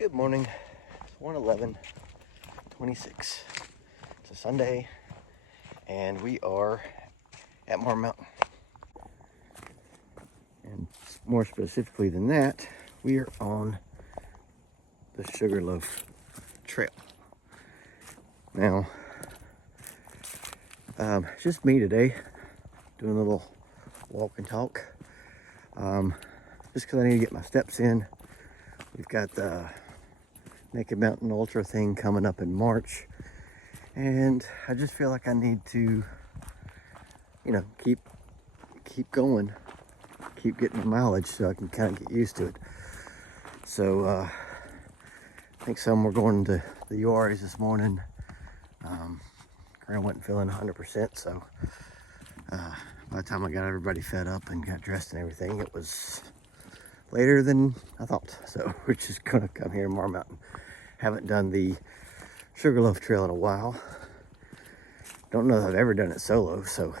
Good morning. It's 1:11:26. It's a Sunday, and we are at Morrow Mountain. And more specifically than that, we are on the Sugarloaf Trail. Now, it's just me today, doing a little walk and talk. Just because I need to get my steps in. We've got the Naked Mountain Ultra thing coming up in March, and I just feel like I need to, keep going, keep getting the mileage so I can kind of get used to it. So I think we're going to the URAs this morning. I wasn't feeling 100%, so by the time I got everybody fed up and got dressed and everything, it was later than I thought. So we're just gonna come here to Morrow Mountain. Haven't done the Sugarloaf Trail in a while. Don't know that I've ever done it solo, so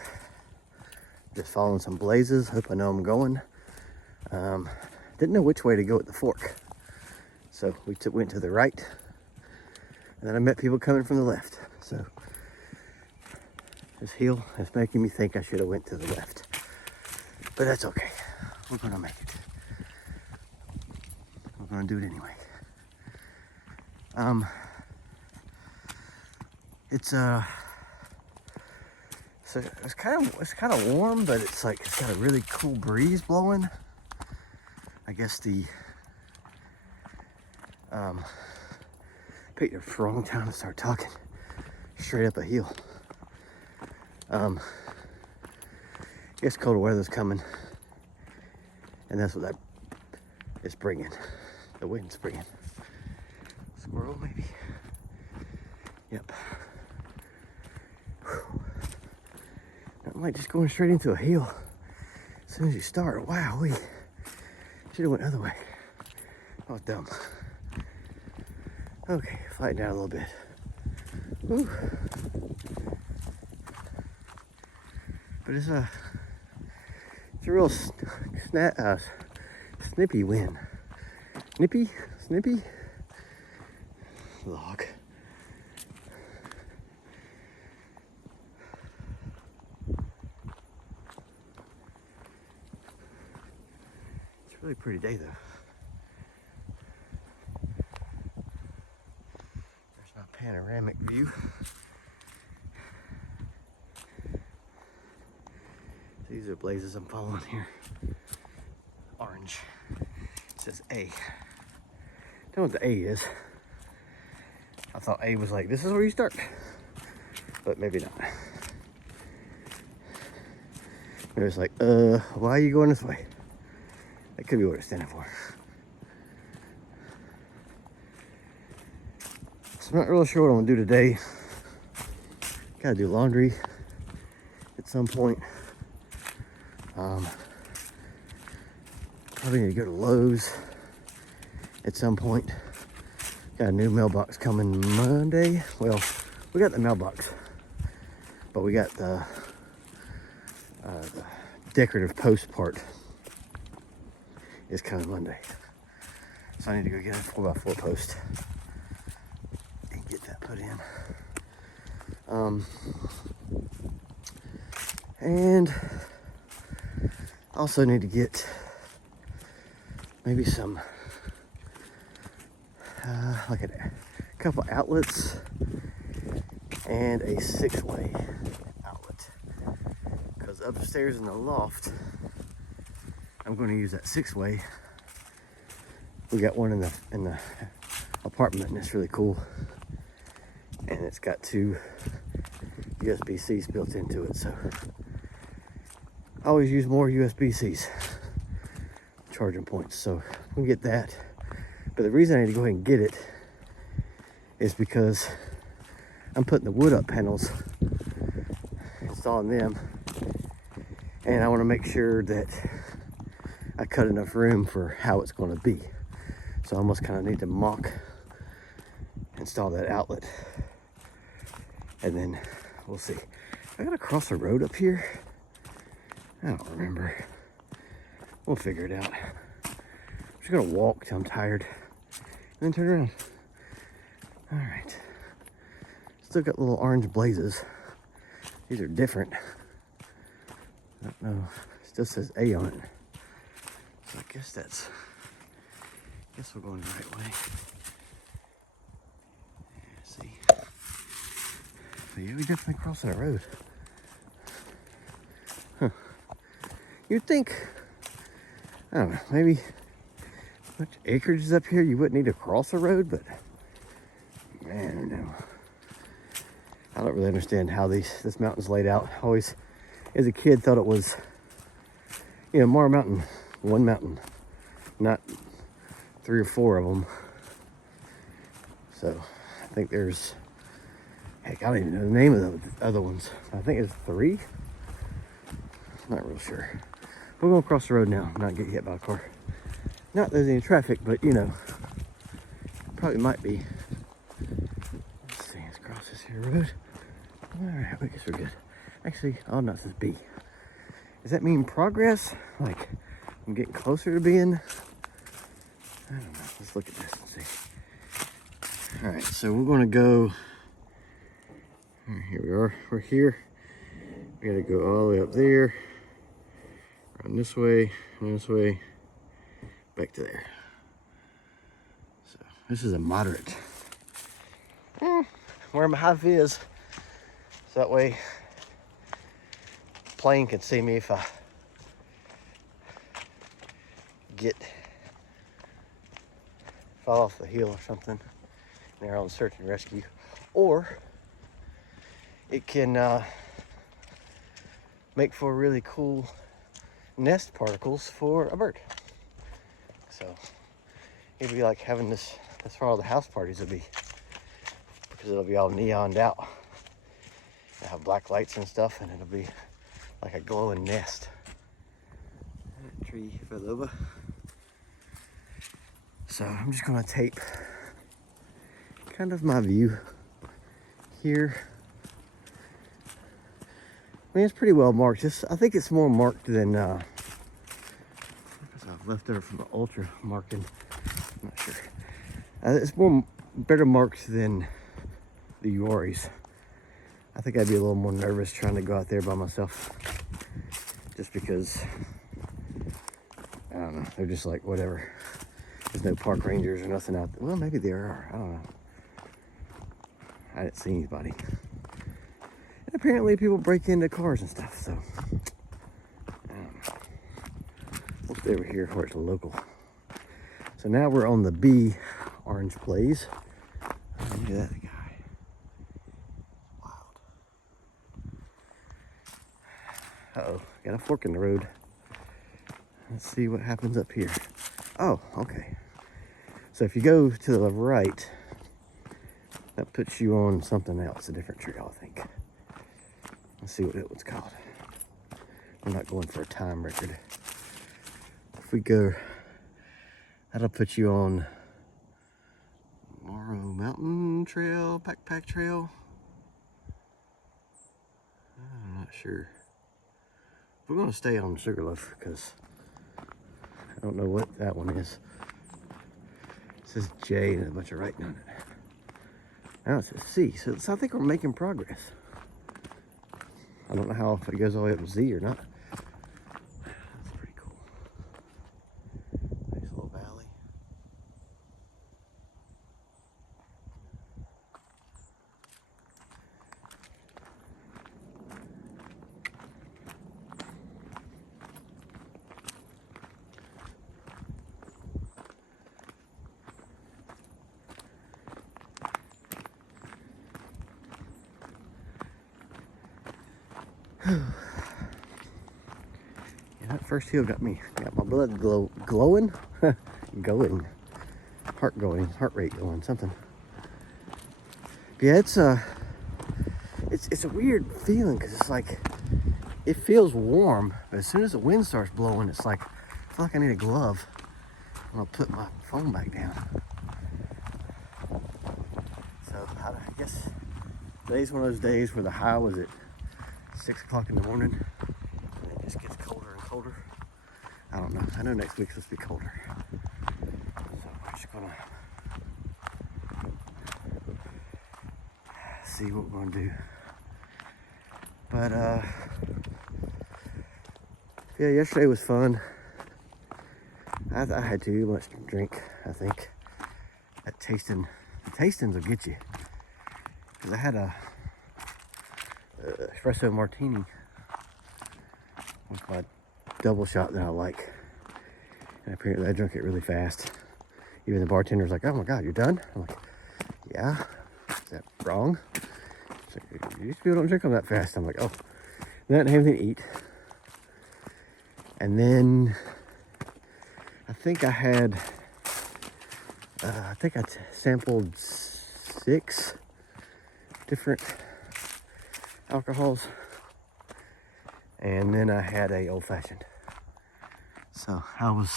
just following some blazes. Hope I know I'm going. Didn't know which way to go at the fork, so we went to the right, and then I met people coming from the left. So this hill is making me think I should have went to the left, but that's okay. We're gonna make it. We're gonna do it anyway. So it's kind of warm, but it's got a really cool breeze blowing. I guess picked the wrong time to start talking. Straight up a hill. I guess colder weather's coming, and that's what that is bringing. The wind's bringing. Squirrel, maybe. Yep. Whew. Nothing like just going straight into a hill as soon as you start. Wow, we should have went the other way. I was dumb. Okay, flatten down a little bit. Whew. But it's a real snippy wind. Snippy log. It's a really pretty day though. There's my panoramic view. These are blazes I'm following here. Orange. It says A. Don't know what the A is. I thought A was like, this is where you start. But maybe not. It was like, why are you going this way? That could be what it's standing for. So I'm not really sure what I'm gonna do today. Gotta do laundry at some point. Probably need to go to Lowe's at some point. Got a new mailbox coming Monday. Well, we got the mailbox, but we got the decorative post part is coming Monday. So I need to go get a 4x4 post and get that put in. And also need to get maybe some like a couple outlets and a 6-way outlet, because upstairs in the loft I'm going to use that 6-way. We got one in the apartment, and it's really cool, and it's got 2 USB-Cs built into it, so I always use more USB-Cs charging points, so we can get that. But the reason I need to go ahead and get it is because I'm putting the wood up panels, installing them, and I want to make sure that I cut enough room for how it's going to be. So I almost kind of need to install that outlet, and then we'll see. I gotta cross a road up here. I don't remember. We'll figure it out. I'm just gonna walk till I'm tired, then turn around. All right. Still got little orange blazes. These are different. I don't know. It still says A on it. So I guess we're going the right way. Yeah, see. But yeah, we definitely crossed that road. Huh. You'd think, I don't know, maybe much acreage is up here, you wouldn't need to cross a road, but man, no. I don't really understand how this mountain's laid out. I always, as a kid, thought it was, Morrow Mountain, one mountain, not 3 or 4 of them. So I think there's, heck, I don't even know the name of the other ones. I think it's 3. Not real sure. We're gonna cross the road now, not get hit by a car. Not that there's any traffic, but probably might be. Let's see, let's cross this here road. All right, I guess we're good. Actually, oh no, it says B. Does that mean progress? Like, I'm getting closer to being? I don't know. Let's look at this and see. All right, so we're gonna go. Here we are. We're here. We gotta go all the way up there. Run this way, and this way, back to there. So this is a moderate. Where my high vis, so that way plane can see me if I fall off the hill or something. They're on search and rescue, or it can make for really cool nest particles for a bird. So it'd be like having this. That's where all the house parties will be, because it'll be all neoned out. It'll have black lights and stuff, and it'll be like a glowing nest. That tree fell over. So I'm just gonna tape kind of my view here. I mean, it's pretty well marked. I think it's more marked than because I've left over from the ultra marking. I'm not sure. It's better marked than the Uaris. I think I'd be a little more nervous trying to go out there by myself, just because I don't know. They're just like whatever. There's no park rangers or nothing out there. Well, maybe there are. I don't know. I didn't see anybody. And apparently people break into cars and stuff, so I don't know. We'll stay over here where it's local. So now we're on the B orange blaze. Look at that guy. Wild. Uh-oh, got a fork in the road. Let's see what happens up here. Oh, okay. So if you go to the right, that puts you on something else, a different trail, I think. Let's see what it was called. We're not going for a time record. If we go, that'll put you on Morrow Mountain Trail, Backpack Trail. I'm not sure. We're gonna stay on Sugarloaf because I don't know what that one is. It says J and a bunch of writing on it. Now it says C, so I think we're making progress. I don't know how if it goes all the way up to Z or not. That's pretty cool. Nice little valley. Yeah, that first hill got my blood glowing, going, heart rate going, something. Yeah, it's a weird feeling because it's like it feels warm, but as soon as the wind starts blowing, it's like I feel like I need a glove. I'm gonna put my phone back down. So I guess today's one of those days where the high was at 6 o'clock in the morning, and it just gets colder and colder. I don't know. I know next week's supposed to be colder. So we're just gonna see what we're gonna do. But yeah, yesterday was fun. I had too much to drink, I think. That tastings will get you. Cause I had a espresso martini with my double shot that I like. And apparently I drank it really fast. Even the bartender's like, "Oh my God, you're done?" I'm like, "Yeah." Is that wrong? She's like, "These people don't drink them that fast." I'm like, "Oh." Then I didn't have anything to eat. And then I think I had, sampled 6 different alcohols. And then I had a old fashioned. So I was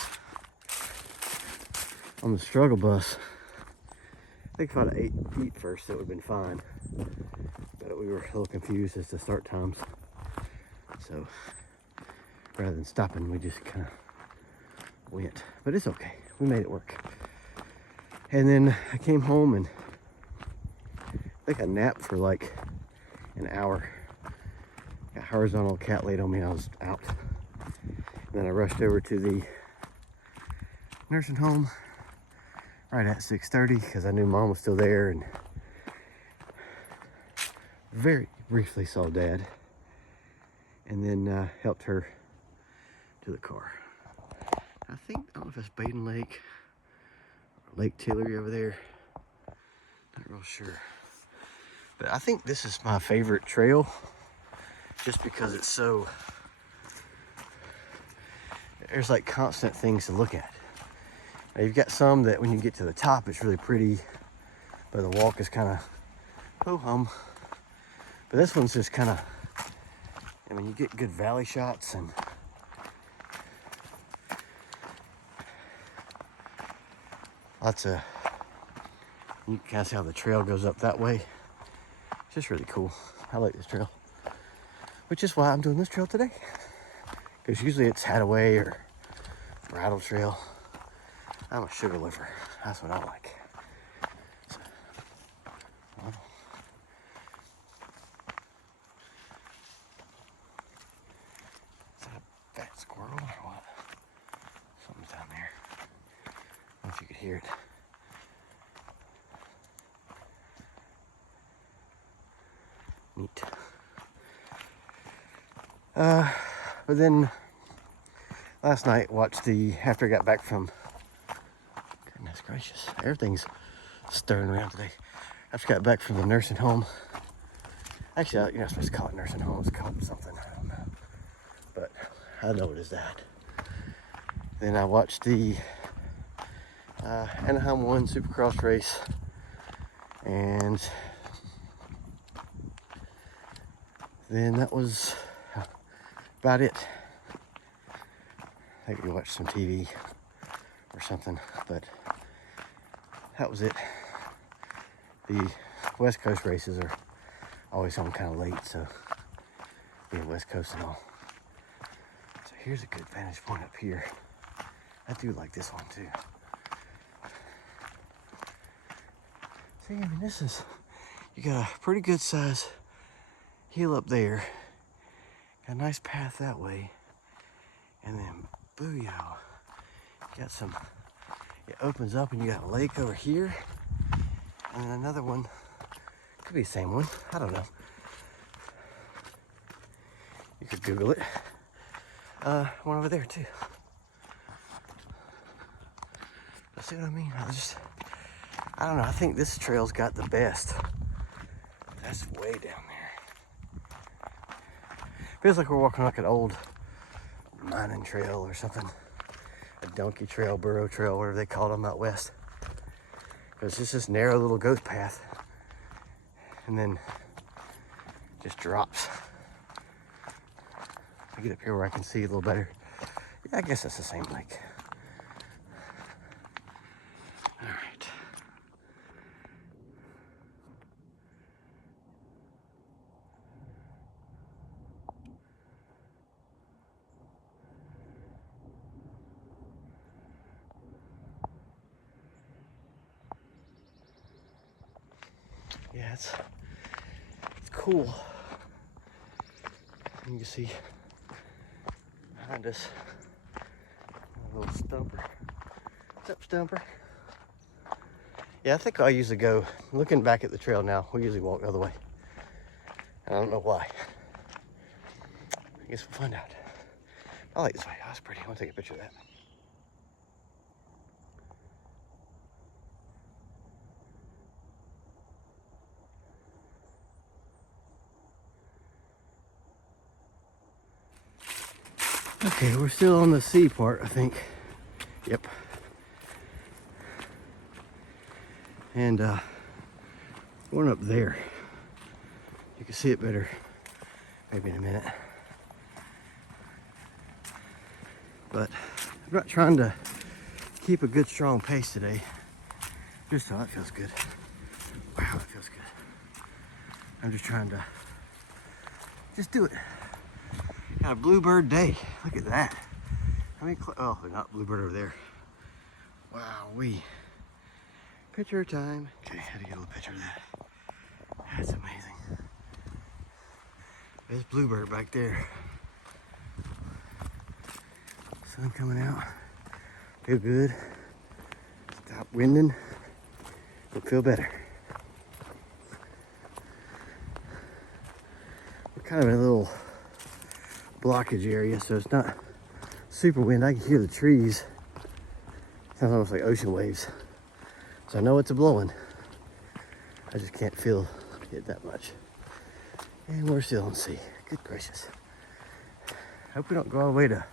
on the struggle bus. I think if I'd eat first, it would have been fine. But we were a little confused as to start times. So rather than stopping, we just kind of went. But it's okay. We made it work. And then I came home and I think I napped for like an hour. Got horizontal cat laid on me and I was out. And then I rushed over to the nursing home right at 6:30 because I knew Mom was still there, and very briefly saw Dad, and then helped her to the car. I don't know if it's Baden Lake or Lake Tillery over there. Not real sure. But I think this is my favorite trail just because it's so, there's like constant things to look at. Now you've got some that when you get to the top, it's really pretty, but the walk is kind of ho-hum. But this one's just kind of, I mean, you get good valley shots and lots of, you can kind of see how the trail goes up that way. It's just really cool. I like this trail, which is why I'm doing this trail today. Because usually it's Hadaway or Bridle Trail. I'm a sugarloafer. That's what I like. So, well, is that a fat squirrel or what? Something's down there. I don't know if you could hear it. Neat. But then last night after I got back from, goodness gracious, everything's stirring around today. After I got back from the nursing home, actually, you're not supposed to call it nursing home, it's called something, I don't know. But I know it is that. Then I watched the Anaheim 1 Supercross race, and then that was about it. I think we watched some TV or something, but that was it. The West Coast races are always on kind of late, so being West Coast and all. So here's a good vantage point up here. I do like this one too. See, I mean, you got a pretty good size hill up there, got a nice path that way, and then booyah, it opens up and you got a lake over here, and then another one, could be the same one, I don't know. You could Google it. One over there too. But see what I mean? I don't know, I think this trail's got the best. That's way down there. Feels like we're walking like an old mining trail or something. A donkey trail, burro trail, whatever they call them out west. Because it's this narrow little goat path. And then just drops. I get up here where I can see a little better. Yeah, I guess that's the same lake. All right. Yeah, cool. And you can see behind us a little stumper. What's up, stumper? Yeah, I think I usually go, looking back at the trail now, we usually walk the other way. I don't know why. I guess we'll find out. I like this way. Oh, that's pretty. I want to take a picture of that. Okay, we're still on the sea part, I think. Yep. And going up there. You can see it better maybe in a minute. But I'm not trying to keep a good strong pace today. Just so that feels good. Wow, that feels good. I'm just trying to just do it. Got a bluebird day. Look at that. How many? Oh, they're not bluebird over there. Wow, picture time. Okay, had to get a little picture of that. That's amazing. There's bluebird back there. Sun coming out. Feel good. Stop winding. It'll feel better. We're kind of in a little blockage area, so it's not super wind. I can hear the trees. Sounds almost like ocean waves. So I know it's a blowing. I just can't feel it that much. And we're still on sea. Good gracious. Hope we don't go all the way to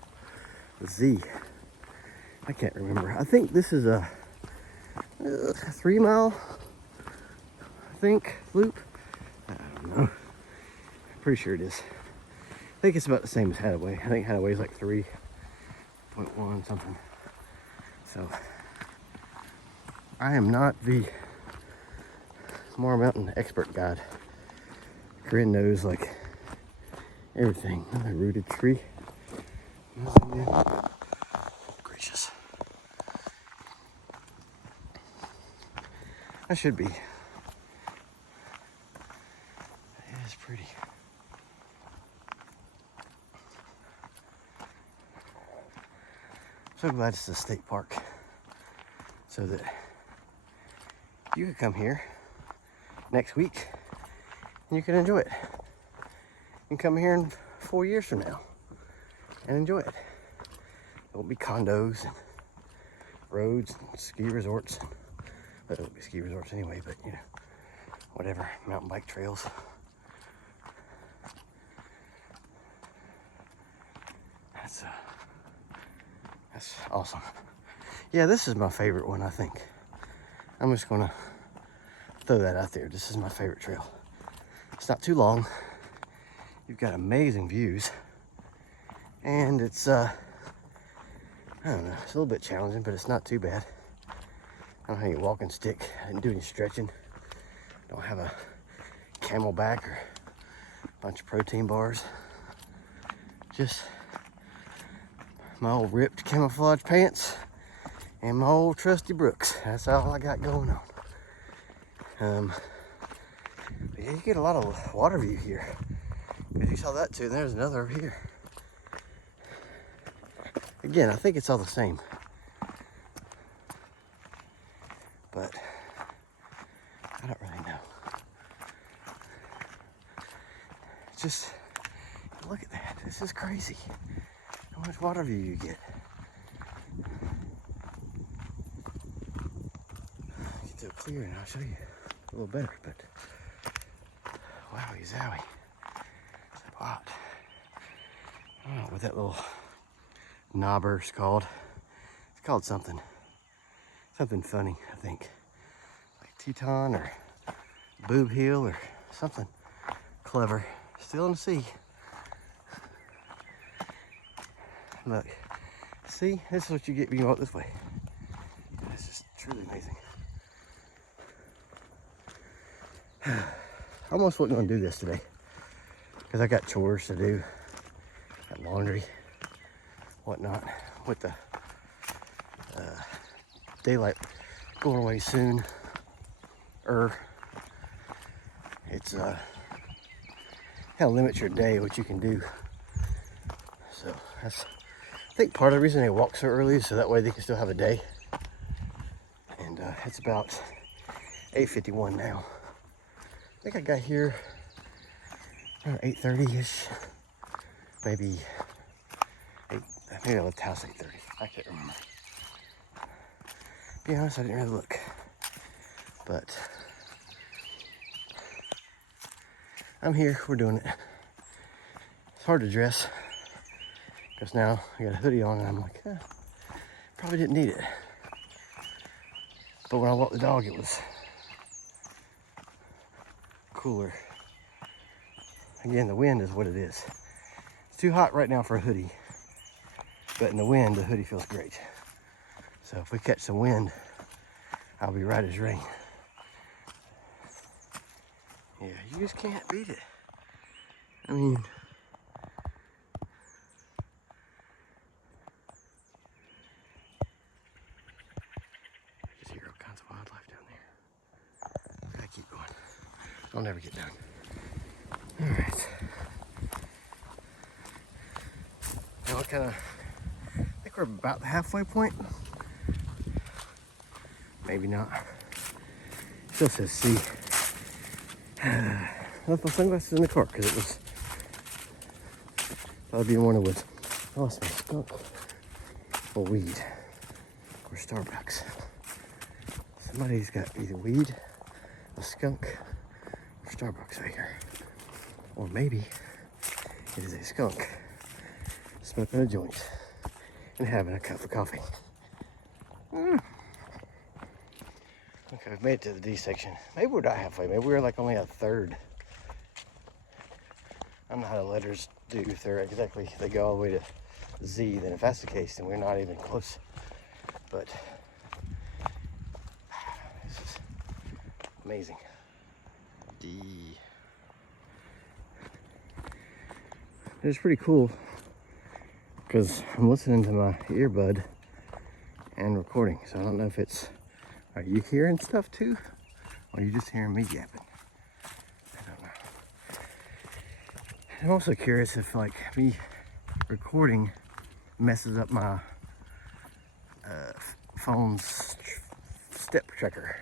the Z. I can't remember. I think this is a 3 mile, I think, loop. I don't know. I'm pretty sure it is. I think it's about the same as Hadaway. I think Hadaway is like 3.1 something. So I am not the Morrow Mountain expert guide. Corinne knows like everything. Another rooted tree. Gracious. That should be. It is pretty. So glad it's a state park, so that you could come here next week and you can enjoy it. You can come here in 4 years from now and enjoy it. There won't be condos and roads and ski resorts. Well, there won't be ski resorts anyway, but you know, whatever, mountain bike trails. That's awesome. Yeah, this is my favorite one, I think. I'm just gonna throw that out there. This is my favorite trail. It's not too long. You've got amazing views. And it's, I don't know, it's a little bit challenging, but it's not too bad. I don't have any walking stick. I didn't do any stretching. Don't have a Camelback or a bunch of protein bars. Just my old ripped camouflage pants and my old trusty Brooks. That's all I got going on. But yeah, you get a lot of water view here. Because you saw that too, and there's another over here. Again, I think it's all the same. But I don't really know. Just look at that. This is crazy. How much water view you get. Get to a clearing, I'll show you a little better, but wowie zowie. Spot. I don't know what that little knobber's called. It's called something. Something funny, I think. Like Teton or Boob Heel or something clever. Still in the sea. Look, see, this is what you get when you walk this way. It's just truly amazing. I almost wasn't going to do this today because I got chores to do, got laundry, whatnot, with the daylight going away soon. It's kind of limits your day, what you can do. So that's, I think, part of the reason they walk so early is so that way they can still have a day. And it's about 8:51 now. I think I got here around 8:30-ish, maybe maybe I left the house 8:30. I can't remember. To be honest, I didn't really look. But I'm here, we're doing it. It's hard to dress because now I got a hoodie on and I'm like, probably didn't need it. But when I walked the dog, it was cooler. Again, the wind is what it is. It's too hot right now for a hoodie, but in the wind, the hoodie feels great. So if we catch some wind, I'll be right as rain. Yeah, you just can't beat it. I mean, just hear all kinds of wildlife down there. Gotta keep going. I'll never get done. All right. Now I think we're about the halfway point. Maybe not. Still says C. I left my sunglasses in the car because it was probably being one of the woods. I lost my skunk or weed or Starbucks. Somebody's got either weed, a skunk, or Starbucks right here. Or maybe it is a skunk smoking a joint and having a cup of coffee. Okay, we've made it to the D section. Maybe we're not halfway. Maybe we're like only a third. I don't know how the letters do. If they're exactly, they go all the way to Z, then if that's the case, then we're not even close. But this is amazing. D. It's pretty cool because I'm listening to my earbud and recording. So I don't know if it's, are you hearing stuff too? Or are you just hearing me yapping? I don't know. I'm also curious if like me recording messes up my phone's step tracker.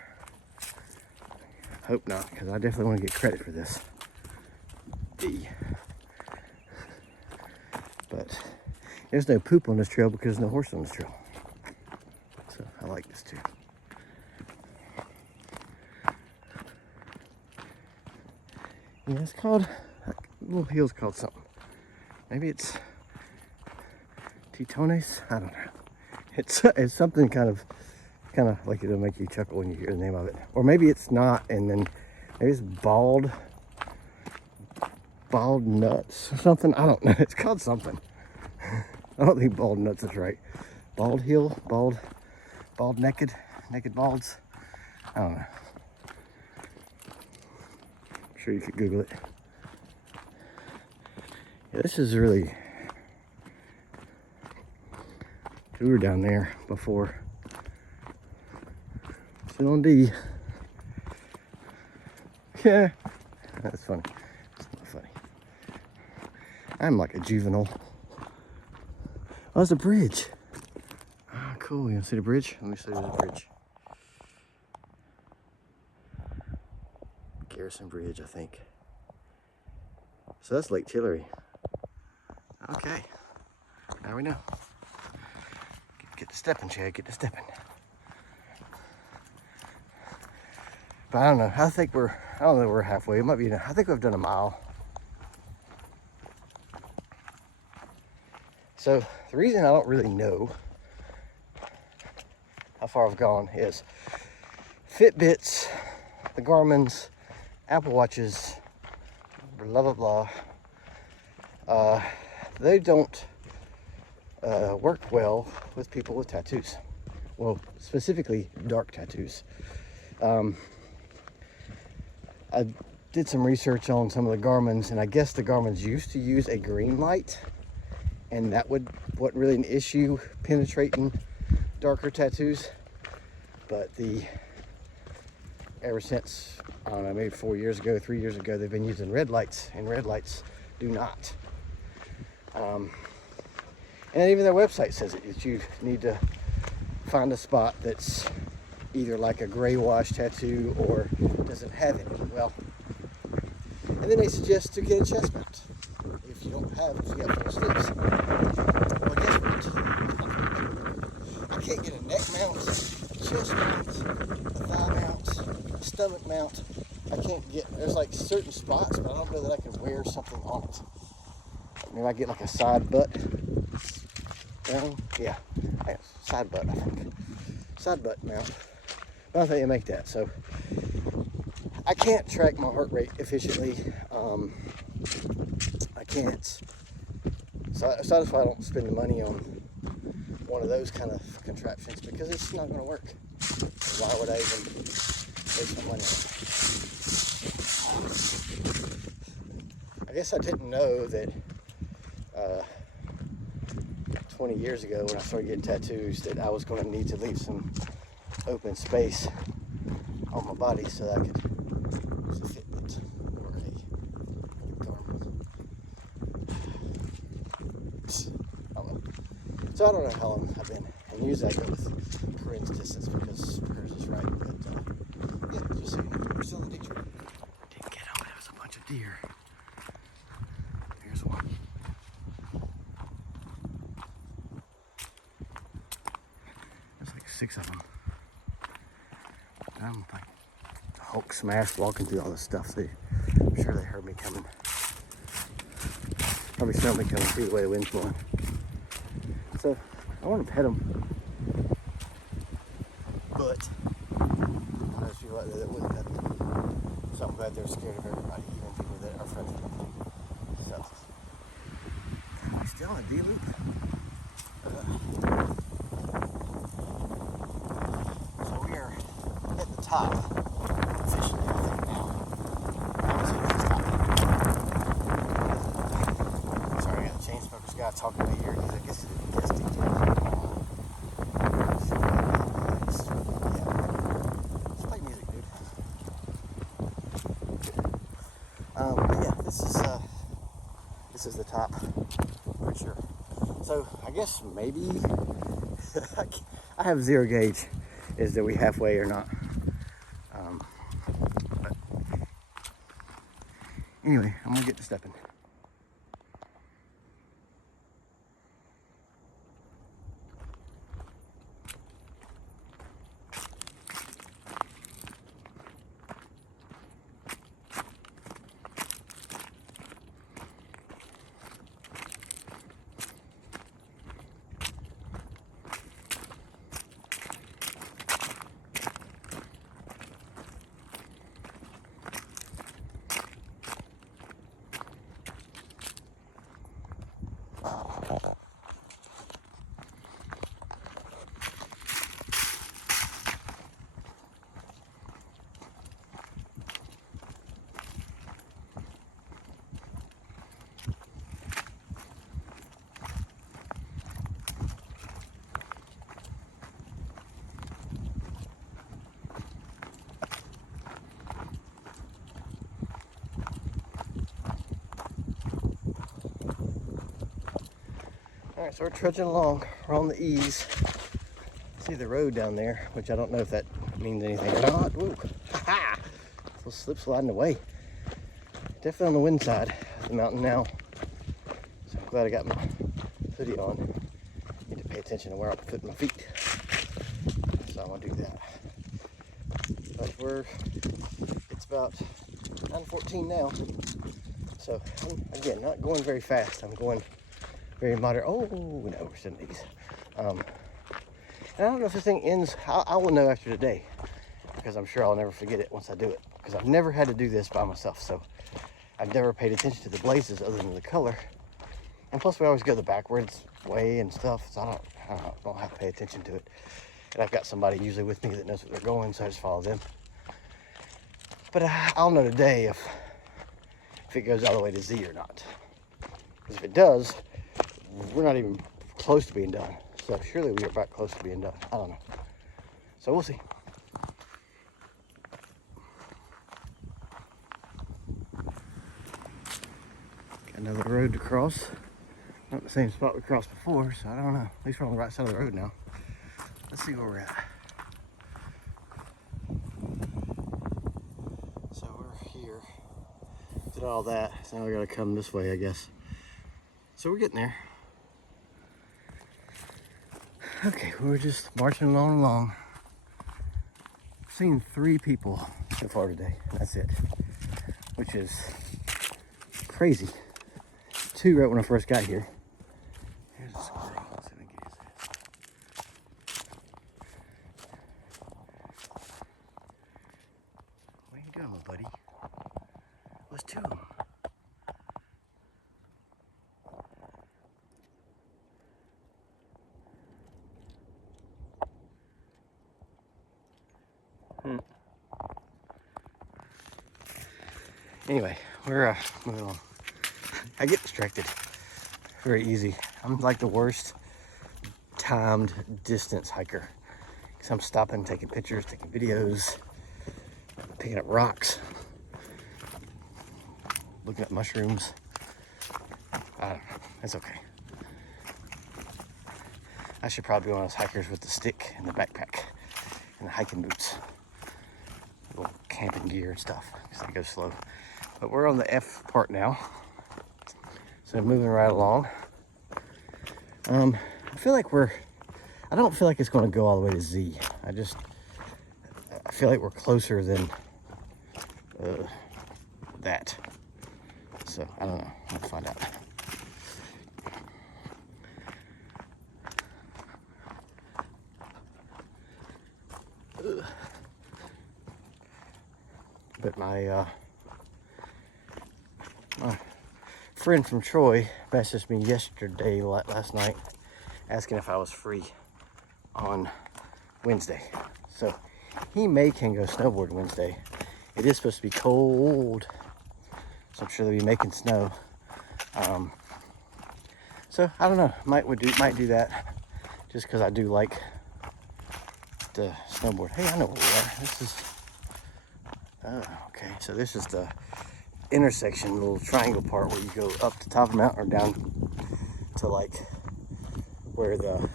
Hope not, because I definitely want to get credit for this. D. But there's no poop on this trail because there's no horse on this trail. So I like this too. Yeah, it's called, that little hill's called something. Maybe it's Titones? I don't know. It's something kind of like it'll make you chuckle when you hear the name of it. Or maybe it's not, and then maybe it's bald nuts or something. I don't know. It's called something. I don't think bald nuts is right. Bald hill, bald naked balds. I don't know. I'm sure you could Google it. Yeah, this is really, we were down there before. Still on D. Yeah, that's funny. It's not funny. I'm like a juvenile. Oh, there's a bridge. Oh, cool. You want to see the bridge? Let me show you the bridge. Garrison Bridge, I think. So that's Lake Tillery. Okay. Now we know. Get the stepping, Chad. Get the stepping. But I don't know. I don't know we're halfway. It might be, I think we've done a mile. So the reason I don't really know how far I've gone is Fitbits, the Garmin's, Apple Watches, blah, blah, blah. They don't work well with people with tattoos. Well, specifically dark tattoos. I did some research on some of the Garmin's, and I guess the Garmin's used to use a green light, and that wasn't really an issue penetrating darker tattoos. But the ever since, I don't know, maybe 4 years ago, 3 years ago, they've been using red lights, and red lights do not. And even their website says it, that you need to find a spot that's either like a gray wash tattoo or doesn't have any. Well, and then they suggest to get a chest mount if you don't have, if you have full sleeves. Well, guess what? I can't get a neck mount, a chest mount, a thigh mount, a stomach mount. I can't get, there's like certain spots, but I don't know that I can wear something on it. Maybe I get like a side butt. Yeah, side butt, I think. Side butt mount. But I don't think they make that, so I can't track my heart rate efficiently. I can't. So that's why I don't spend the money on one of those kind of contraptions, because it's not going to work. Why would I even waste my money on it? I guess I didn't know that 20 years ago when I started getting tattoos that I was going to need to leave some open space on my body so that I could use a Fitbit or a Garmin. I don't know. So I don't know how long I've been, and usually I go with Corinne's distance because hers is right, but yeah, just so you know, we're still in Detroit. Didn't get them, there was a bunch of deer. Here's one. There's like 6 of them. I'm like Hulk smash walking through all this stuff, so I'm sure they heard me coming. Probably smelled me coming through the way the wind's blowing. So I want to pet them, but there's people out there that wouldn't pet them. So I'm glad they're scared of everybody, even people that are friends with them. So am I still on a D-loop? So we are at the top. Officially, I think now. Sorry, I got a chain smoker's guy talking to me here. He's, I guess, DJ. Yeah. Let's play music, dude. But yeah, this is the top for sure. So I guess maybe I have 0 gauge. Is that we halfway or not? But anyway, I'm gonna get to stepping. Alright, so we're trudging along. We're on the ease. See the road down there, which I don't know if that means anything or not. Woo! Ha-ha! It's a little slip sliding away. Definitely on the wind side of the mountain now. So I'm glad I got my hoodie on. Need to pay attention to where I'm putting my feet. So I'm gonna do that. But it's about 9:14 now. So I'm, again, not going very fast. I'm going very moderate. Oh, no, we're still in these. And I don't know if this thing ends. I will know after today, because I'm sure I'll never forget it once I do it. Because I've never had to do this by myself, so I've never paid attention to the blazes other than the color. And plus, we always go the backwards way and stuff, so I don't have to pay attention to it. And I've got somebody usually with me that knows where they're going, so I just follow them. But I'll know today if it goes all the way to Z or not. Because if it does, we're not even close to being done. So surely we are about close to being done. I don't know. So we'll see. Another road to cross. Not the same spot we crossed before, so I don't know. At least we're on the right side of the road now. Let's see where we're at. So we're here. Did all that, so now we gotta come this way, I guess. So we're getting there. Okay, we're just marching along. I've seen 3 people so far today. That's it, which is crazy. 2 right when I first got here. Here's a squirrel. Let's see if I can get his ass. Where you going, buddy? What's 2 of them? Anyway, we're moving on. I get distracted very easy. I'm like the worst timed distance hiker because I'm stopping, taking pictures, taking videos, picking up rocks, looking at mushrooms. I don't know. It's okay. I should probably be one of those hikers with the stick and the backpack and the hiking boots, little camping gear and stuff because I go slow. But we're on the F part now, so moving right along. I feel like I don't feel like it's going to go all the way to Z. I feel like we're closer than that. So I don't know. Let's find out. But my friend from Troy messaged me yesterday, last night, asking if I was free on Wednesday. So he can go snowboard Wednesday. It is supposed to be cold, so I'm sure they'll be making snow. So I don't know. Might do that, just because I do like the snowboard. Hey, I know where we are. This is. Oh, okay. So this is the intersection, little triangle part where you go up the top of the mountain or down to like where the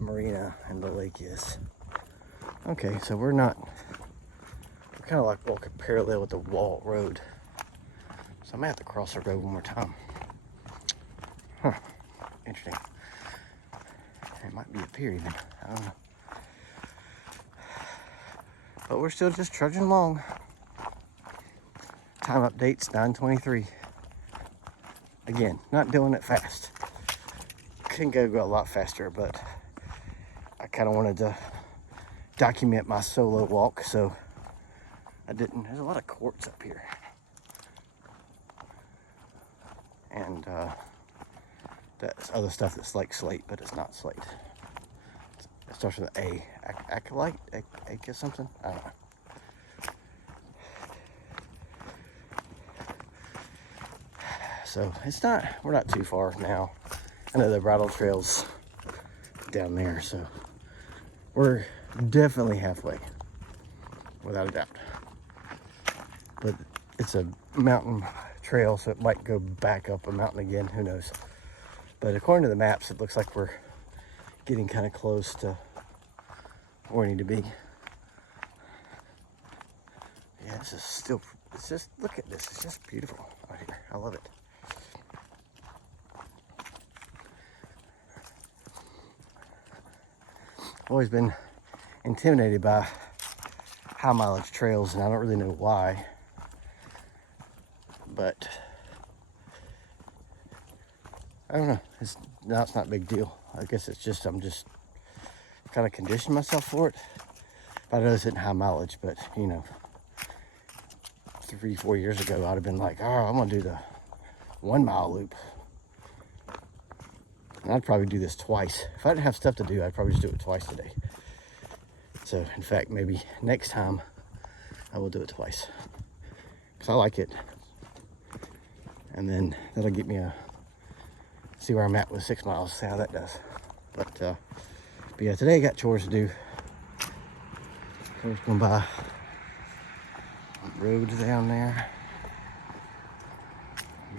marina and the lake is. Okay, so we're kind of like walking parallel with the wall road. So I might have to cross the road one more time. Huh, interesting. It might be up here even, I don't know. But we're still just trudging along. Time updates 9:23. Again, not doing it fast. Couldn't go a lot faster, but I kind of wanted to document my solo walk, so I didn't. There's a lot of quartz up here. And that's other stuff that's like slate, but it's not slate. It starts with an A. Acolyte? A something? I don't know. So we're not too far now. I know the bridle trail's down there, so we're definitely halfway, without a doubt. But it's a mountain trail, so it might go back up a mountain again, who knows. But according to the maps, it looks like we're getting kind of close to where we need to be. Yeah, it's just, look at this, it's just beautiful out here. I love it. I've always been intimidated by high mileage trails, and I don't really know why, but I don't know. It's not a big deal. I guess it's just I'm just kind of conditioned myself for it. I know this isn't high mileage, but you know, 3-4 years ago, I'd have been like, oh, I'm gonna do the 1 mile loop. And I'd probably do this twice. If I didn't have stuff to do, I'd probably just do it twice today. So, in fact, maybe next time I will do it twice. Because I like it. And then that'll get me see where I'm at with 6 miles, see how that does. But yeah, today I got chores to do. First going by roads down there.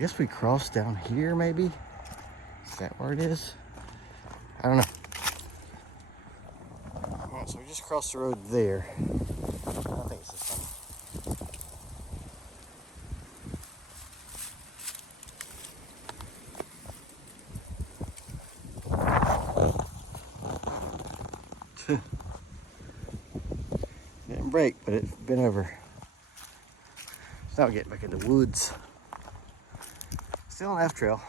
guess we crossed down here, maybe? Is that where it is? I don't know. Alright, so we just crossed the road there. I think it's this one. Didn't break, but it's been over. So now we're getting back in the woods. Still on F trail.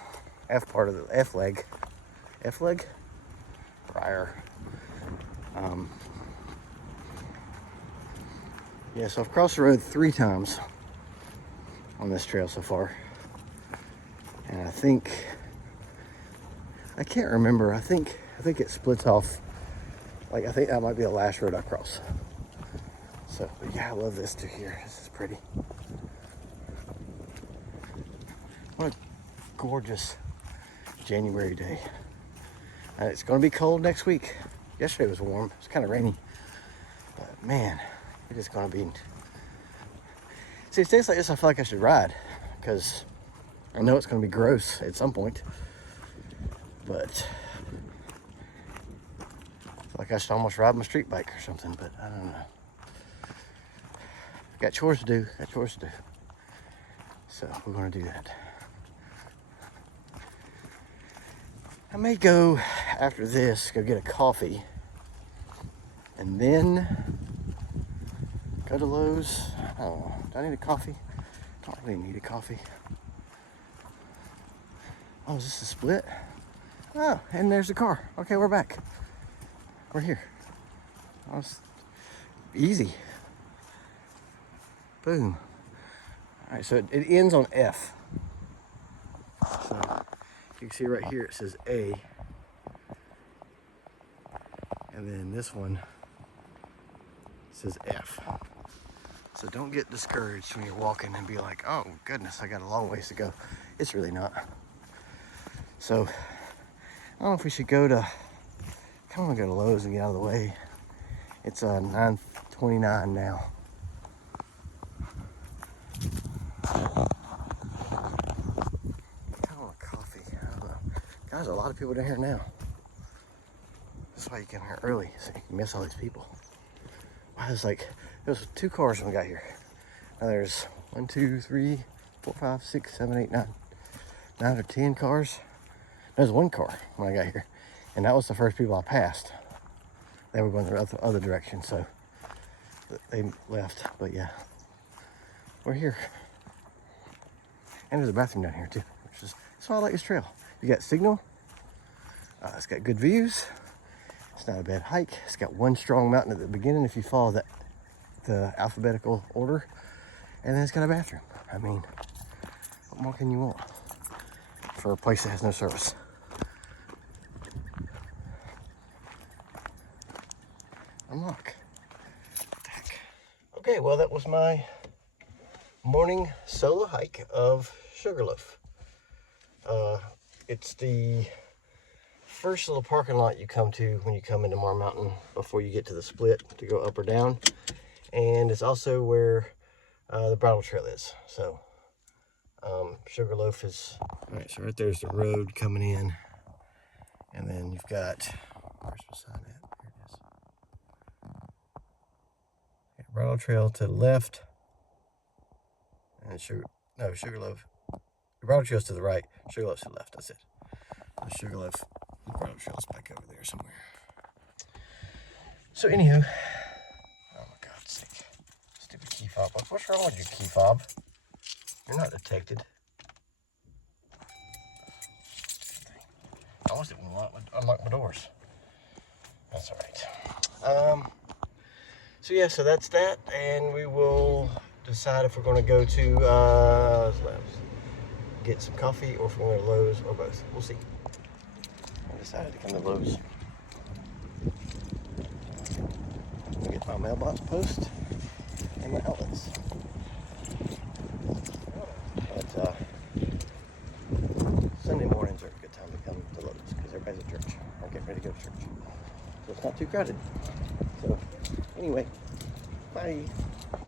F part of the F leg. F leg? Briar. Yeah, so I've crossed the road 3 times on this trail so far. And I can't remember. I think it splits off. Like, I think that might be the last road I cross. So, but yeah, I love this through here. This is pretty. What a gorgeous January day. And it's going to be cold next week. Yesterday was warm. It's kind of rainy. But man, it is going to be... See, days like this, I feel like I should ride. Because I know it's going to be gross at some point. But I feel like I should almost ride my street bike or something. But I don't know. Got chores to do. So we're going to do that. I may go after this, go get a coffee, and then go to Lowe's. I don't know. Do I need a coffee? I don't really need a coffee. Oh, is this a split? Oh, and there's the car. Okay, we're back. We're here. That was easy. Boom. All right, so it ends on F. So you can see right here it says A. And then this one says F. So don't get discouraged when you're walking and be like, oh goodness, I got a long ways to go. It's really not. So I don't know if we should go to, I kind of want to go to Lowe's and get out of the way. It's 9:29 now. There's a lot of people down here now. That's why you come here early, so you can miss all these people. Wow, there was 2 cars when we got here. Now there's 1, 2, 3, 4, 5, 6, 7, 8, 9 or 10 cars. There's 1 car when I got here, and that was the first people I passed. They were going the other direction, so they left. But yeah, we're here, and there's a bathroom down here too. That's why I like this trail. You got signal. It's got good views. It's not a bad hike. It's got 1 strong mountain at the beginning if you follow the alphabetical order. And then it's got a bathroom. I mean, what more can you want for a place that has no service? Unlock. What the heck? Okay, well, that was my morning solo hike of Sugarloaf. It's the first little parking lot you come to when you come into Morrow Mountain before you get to the split to go up or down. And it's also where the bridle trail is. So Sugarloaf is... Alright, so right there's the road coming in. And then you've got... Where's the sign at? Here it is. Okay, bridle trail to the left. And Sugarloaf. The bridle trail's to the right, Sugarloaf's to the left, that's it. The Sugarloaf, the bridle trail's back over there somewhere. So anywho, oh my God's sake. Stupid key fob. What's wrong with your key fob? You're not detected. I almost didn't unlock my doors. That's alright. So yeah, so that's that, and we will decide if we're going to go to get some coffee, or if we're going to Lowe's, or both. We'll see. I decided to come to Lowe's. Get my mailbox post and my outlets. But Sunday mornings are a good time to come to Lowe's because everybody's at church or getting ready to go to church. So it's not too crowded. So anyway, bye.